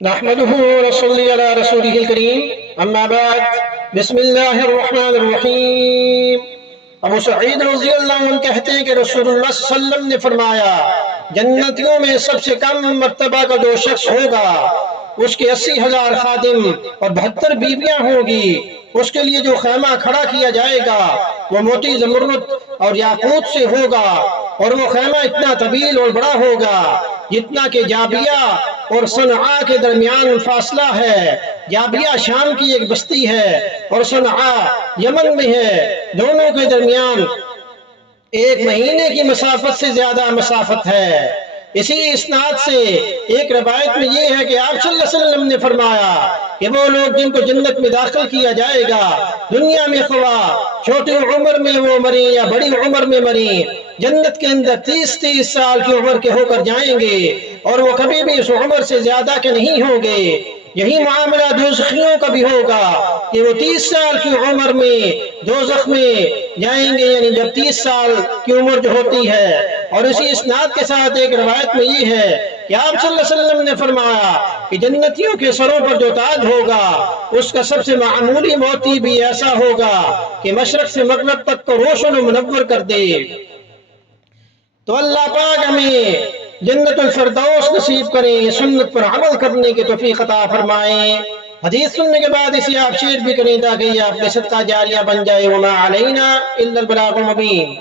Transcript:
نحمده ونصلي على رسوله الكريم اما بعد بسم اللہ الرحمن الرحیم۔ ابو سعید رضی اللہ عنہ کہتے ہیں کہ رسول اللہ صلی اللہ علیہ وسلم نے فرمایا جنتیوں میں سب سے کم مرتبہ کا جو شخص ہوگا اس کے 80,000 خادم اور 72 بیویاں ہوں گی۔ اس کے لیے جو خیمہ کھڑا کیا جائے گا وہ موتی زمرد اور یاقوت سے ہوگا، اور وہ خیمہ اتنا طویل اور بڑا ہوگا جتنا کہ جابیہ اور صنعاء کے درمیان فاصلہ ہے۔ جابیہ شام کی ایک بستی ہے اور صنعاء یمن میں ہے، دونوں کے درمیان 1 مہینے کی مسافت سے زیادہ مسافت ہے۔ اسی اسناد سے ایک روایت میں یہ ہے کہ آپ صلی اللہ علیہ وسلم نے فرمایا کہ وہ لوگ جن کو جنت میں داخل کیا جائے گا، دنیا میں خواہ چھوٹی عمر میں وہ مریں یا بڑی عمر میں مریں، جنت کے اندر 30 سال کی عمر کے ہو کر جائیں گے اور وہ کبھی بھی اس عمر سے زیادہ کے نہیں ہوں گے۔ یہی معاملہ دوزخیوں کا بھی ہوگا کہ وہ 30 سال کی عمر میں دوزخ میں جائیں گے، یعنی جب 30 سال کی عمر جو ہوتی ہے۔ اور اسی اسناد کے ساتھ ایک روایت میں یہ ہے کہ آپ صلی اللہ علیہ وسلم نے فرمایا کہ جنتیوں کے سروں پر جو تاج ہوگا اس کا سب سے معمولی موتی بھی ایسا ہوگا کہ مشرق سے مغرب تک کو روشن و منور کر دے۔ تو اللہ پاک ہمیں جنت الفردوس نصیب کریں، سنت پر عمل کرنے کی توفیق عطا فرمائیں۔ حدیث سننے کے بعد اسے آپ شیئر بھی کریں تاکہ یہ آپ کے صدقہ جاریہ بن جائے۔ وما علینا الا البلاغ المبین۔